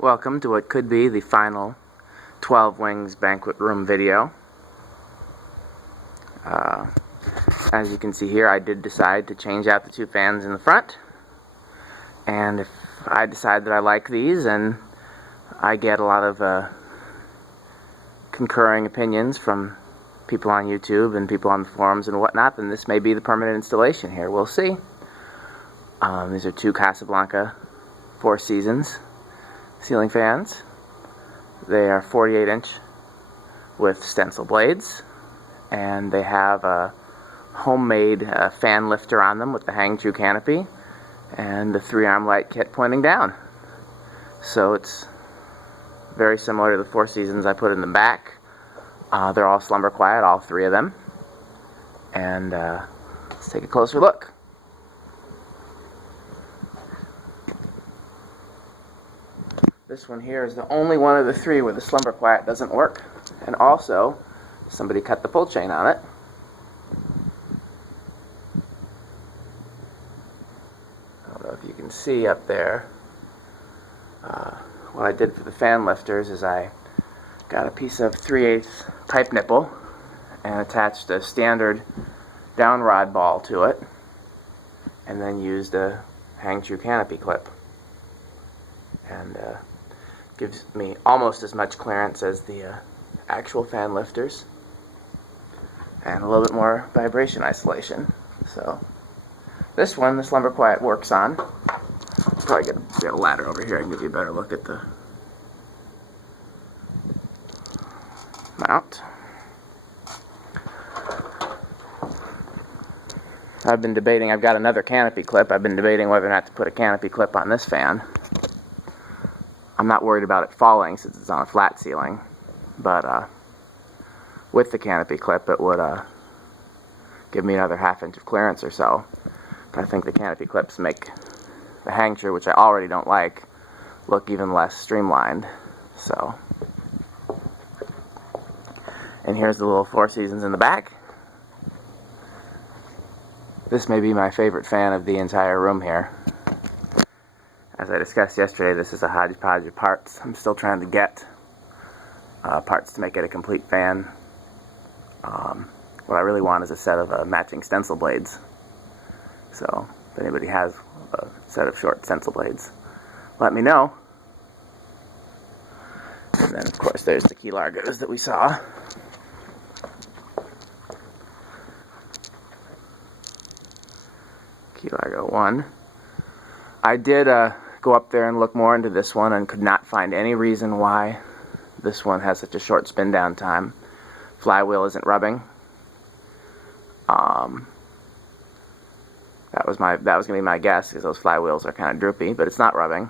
Welcome to what could be the final 12 Wings banquet room video. As you can see here, I did decide to change out the two fans in the front. And if I decide that I like these, and I get a lot of concurring opinions from people on YouTube and people on the forums and whatnot, then this may be the permanent installation here. We'll see. These are two Casablanca Four Seasons ceiling fans. They are 48-inch with stencil blades, and they have a homemade fan lifter on them with the hang-true canopy and the 3-arm light kit pointing down. So it's very similar to the Four Seasons I put in the back. They're all slumber quiet, all three of them. And let's take a closer look. This one here is the only one of the three where the slumber quiet doesn't work. And also, somebody cut the pull chain on it. I don't know if you can see up there. What I did for the fan lifters is I got a piece of 3/8 pipe nipple and attached a standard down rod ball to it, and then used a hang-true canopy clip. And gives me almost as much clearance as the actual fan lifters, and a little bit more vibration isolation. So this one, the slumber quiet works on. Probably get a ladder over here. I can give you a better look at the mount. I've been debating, I've got another canopy clip. I've been debating whether or not to put a canopy clip on this fan. I'm not worried about it falling since it's on a flat ceiling, but with the canopy clip it would give me another 1/2 inch of clearance or so. But I think the canopy clips make the hang-true, which I already don't like, look even less streamlined. So, and here's the little Four Seasons in the back. This may be my favorite fan of the entire room here. As I discussed yesterday, this is a hodgepodge of parts. I'm still trying to get parts to make it a complete fan. What I really want is a set of matching stencil blades. So, if anybody has a set of short stencil blades, let me know. And then, of course, there's the key largos that we saw. Key largo 1. I did go up there and look more into this one and could not find any reason why this one has such a short spin down time. Flywheel isn't rubbing. That was going to be my guess, because those flywheels are kind of droopy, but it's not rubbing.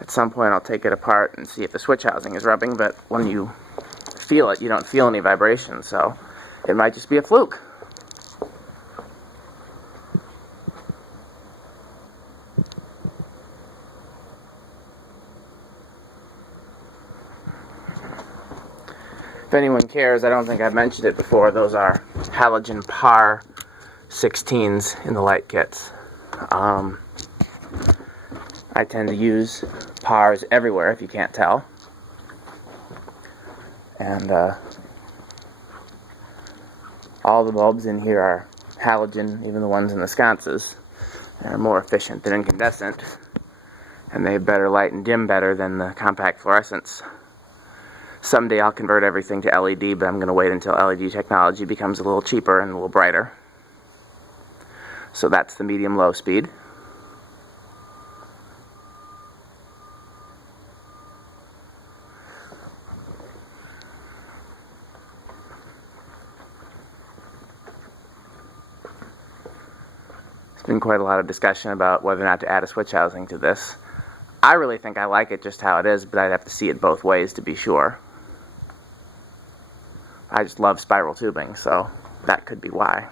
At some point I'll take it apart and see if the switch housing is rubbing, but when you feel it, you don't feel any vibration, so it might just be a fluke. If anyone cares, I don't think I've mentioned it before, those are halogen par 16s in the light kits. I tend to use pars everywhere, if you can't tell. And all the bulbs in here are halogen, even the ones in the sconces. They're more efficient than incandescent, and they have better light and dim better than the compact fluorescents. Someday I'll convert everything to LED, but I'm going to wait until LED technology becomes a little cheaper and a little brighter. So that's the medium-low speed. There's been quite a lot of discussion about whether or not to add a switch housing to this. I really think I like it just how it is, but I'd have to see it both ways to be sure. I just love spiral tubing, so that could be why.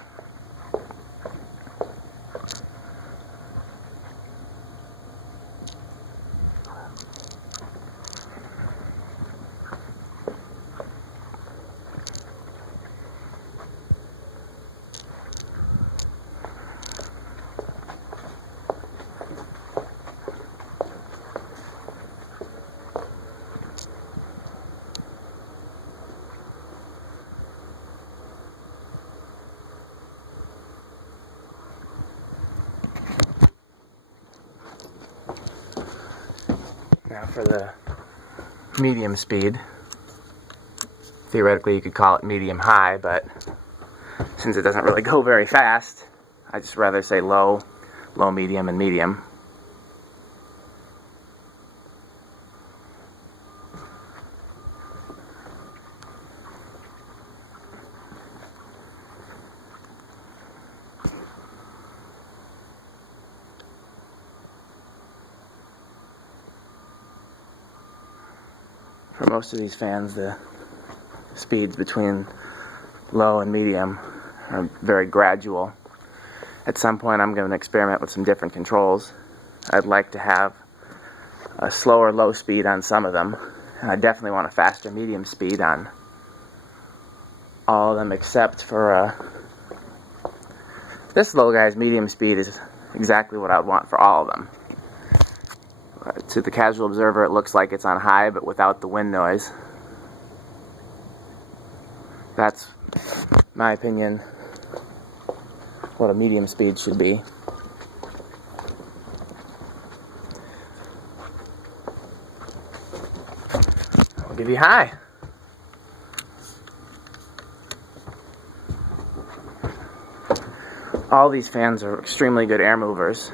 Now for the medium speed. Theoretically you could call it medium high, but since it doesn't really go very fast, I just rather say low, low, medium, and medium. For most of these fans, the speeds between low and medium are very gradual. At some point I'm going to experiment with some different controls. I'd like to have a slower low speed on some of them, and I definitely want a faster medium speed on all of them except for this little guy's medium speed is exactly what I would want for all of them. To the casual observer it looks like it's on high but without the wind noise. That's, in my opinion, what a medium speed should be. I'll give you high. All these fans are extremely good air movers.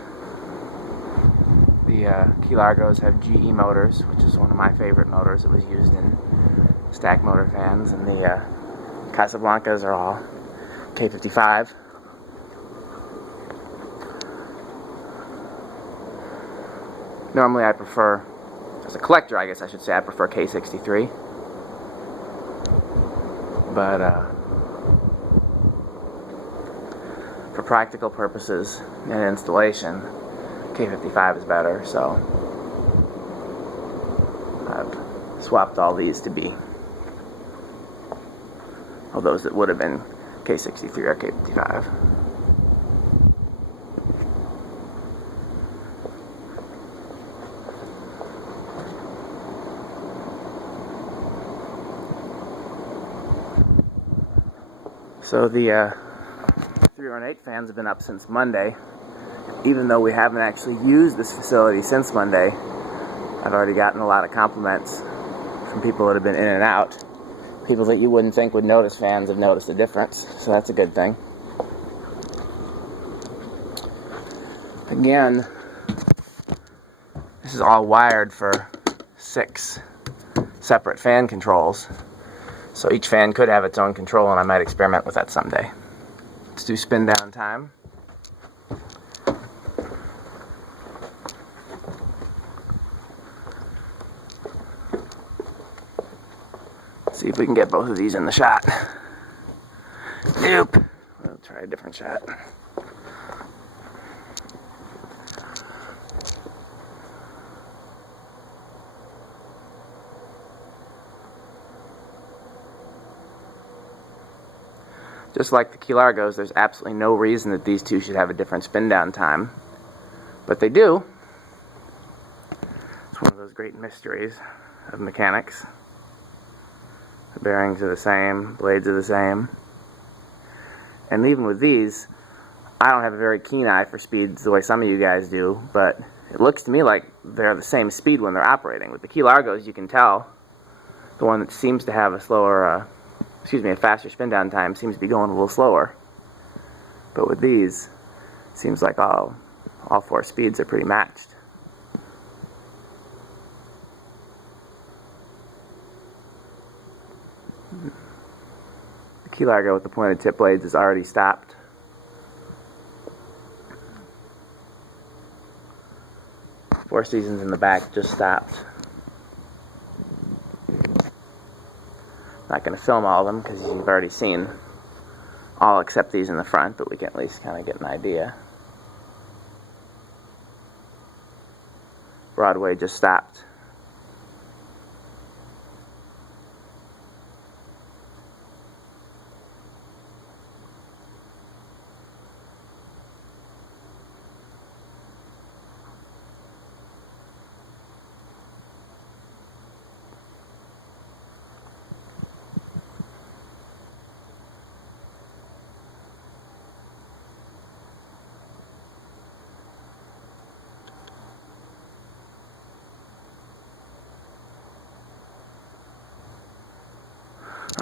The Key Largos have GE motors, which is one of my favorite motors. It was used in stack motor fans, and the Casablancas are all K55. Normally I prefer, as a collector I guess I should say, I prefer K63. But for practical purposes and installation, K55 is better, so I've swapped all these to be, all those that would have been K63 or K55. So the 308 fans have been up since Monday. Even though we haven't actually used this facility since Monday, I've already gotten a lot of compliments from people that have been in and out. People that you wouldn't think would notice fans have noticed a difference, so that's a good thing. Again, this is all wired for 6 separate fan controls, so each fan could have its own control, and I might experiment with that someday. Let's do spin down time. See if we can get both of these in the shot. Nope. We'll try a different shot. Just like the Key Largos, there's absolutely no reason that these two should have a different spin down time. But they do. It's one of those great mysteries of mechanics. The bearings are the same, blades are the same. And even with these, I don't have a very keen eye for speeds the way some of you guys do, but it looks to me like they're the same speed when they're operating. With the Key Largos, you can tell the one that seems to have a slower, a faster spin down time seems to be going a little slower. But with these, it seems like all 4 speeds are pretty matched. The Key Largo with the pointed tip blades is already stopped. Four Seasons in the back just stopped. Not going to film all of them because you've already seen all except these in the front, but we can at least kind of get an idea. Broadway just stopped.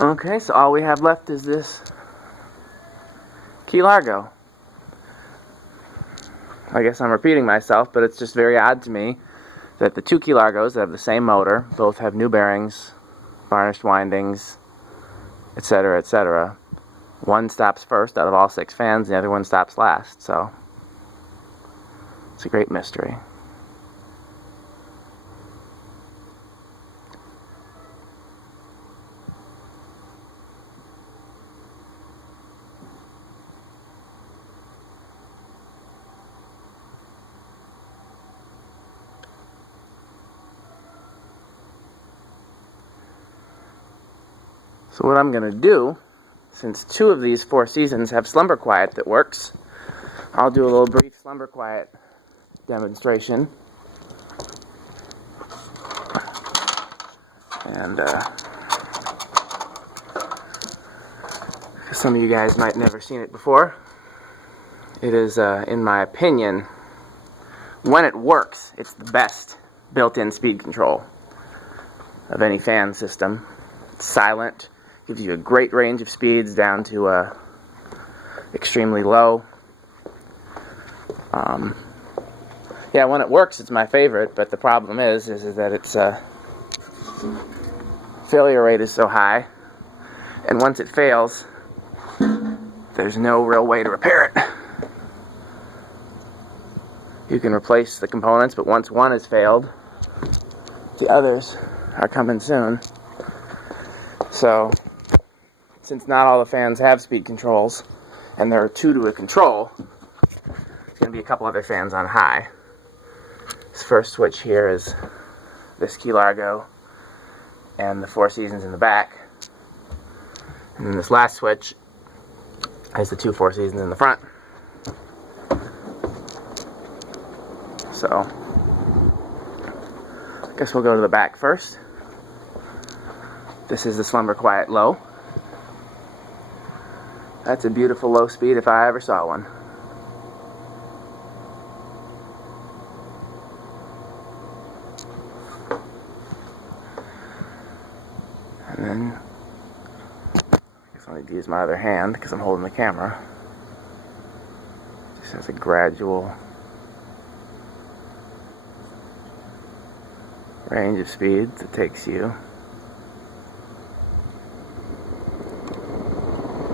Okay, so all we have left is this Key Largo. I guess I'm repeating myself, but it's just very odd to me that the two Key Largos that have the same motor, both have new bearings, varnished windings, etc., etc. One stops first out of all 6 fans, the other one stops last, so it's a great mystery. So what I'm going to do, since 2 of these 4 seasons have slumber quiet that works, I'll do a little brief slumber quiet demonstration. And some of you guys might never seen it before. It is, in my opinion, when it works, it's the best built-in speed control of any fan system. It's silent. Gives you a great range of speeds down to extremely low. Yeah, when it works, it's my favorite, but the problem is that its failure rate is so high, and once it fails, there's no real way to repair it. You can replace the components, but once one has failed, the others are coming soon. So, since not all the fans have speed controls, and there are 2 to a control, there's going to be a couple other fans on high. This first switch here is this Key Largo and the 4 seasons in the back. And then this last switch is the 2 4 seasons in the front. So, I guess we'll go to the back first. This is the slumber quiet low. That's a beautiful low speed if I ever saw one. And then, I guess I'll need to use my other hand because I'm holding the camera. Just has a gradual range of speeds that takes you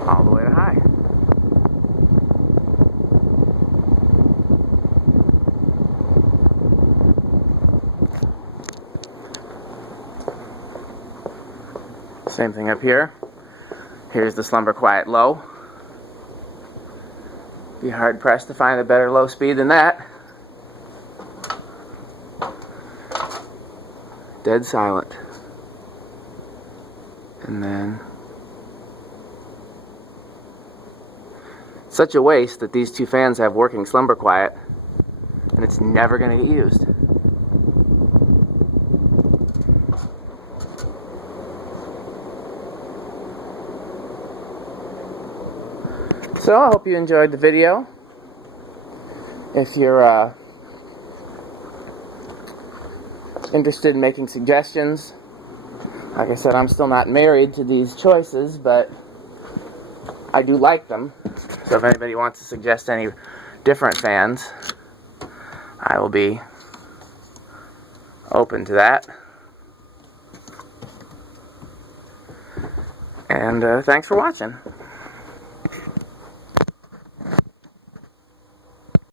all the way to high. Same thing up here. Here's the slumber quiet low. Be hard pressed to find a better low speed than that. Dead silent. And then such a waste that these 2 fans have working slumber quiet and it's never going to get used. So I hope you enjoyed the video. If you're interested in making suggestions, like I said, I'm still not married to these choices, but I do like them. So if anybody wants to suggest any different fans, I will be open to that. And thanks for watching.